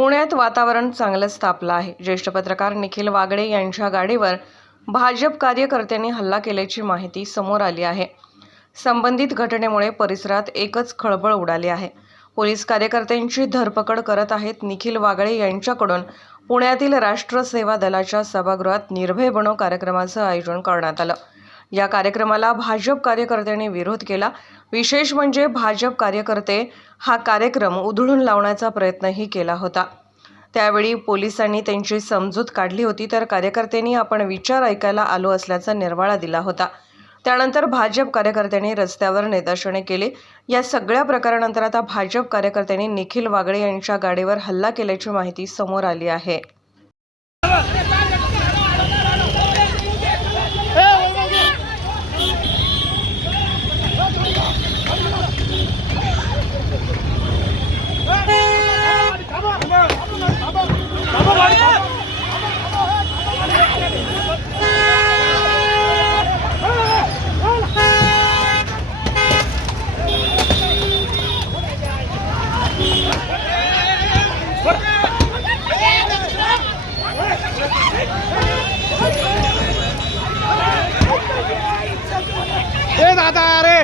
पुण्यात वातावरण चांगलंच तापलं आहे। ज्येष्ठ पत्रकार निखिल वागडे यांच्या गाडीवर भाजप कार्यकर्त्यांनी हल्ला केल्याची माहिती समोर आली आहे। संबंधित घटनेमुळे परिसरात एकच खळबळ उडाली आहे। पोलीस कार्यकर्त्यांची धरपकड करत आहेत। निखिल वागडे यांच्याकडून पुण्यातील राष्ट्र सेवा दलाच्या सभागृहात निर्भय बनो कार्यक्रमाचं आयोजन करण्यात आलं। या कार्यक्रमाला भाजप कार्यकर्त्यांनी विरोध केला। विशेष म्हणजे भाजप कार्यकर्ते हा कार्यक्रम उधळून लावण्याचा प्रयत्नही केला होता। त्यावेळी पोलिसांनी त्यांची समजूत काढली होती, तर कार्यकर्त्यांनी आपण विचार ऐकायला आलो असल्याचा निर्वाळा दिला होता। त्यानंतर भाजप कार्यकर्त्यांनी रस्त्यावर निदर्शने केली। या सगळ्या प्रकारानंतर आता भाजप कार्यकर्त्यांनी निखिल वागडे यांच्या गाडीवर हल्ला केल्याची माहिती समोर आली आहे। ए दादा अरे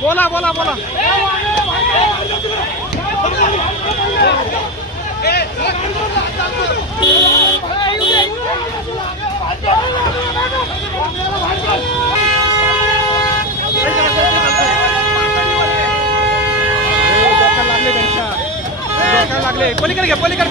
बोला बोला बोला लागले पलीकडे घ्या पलीकडे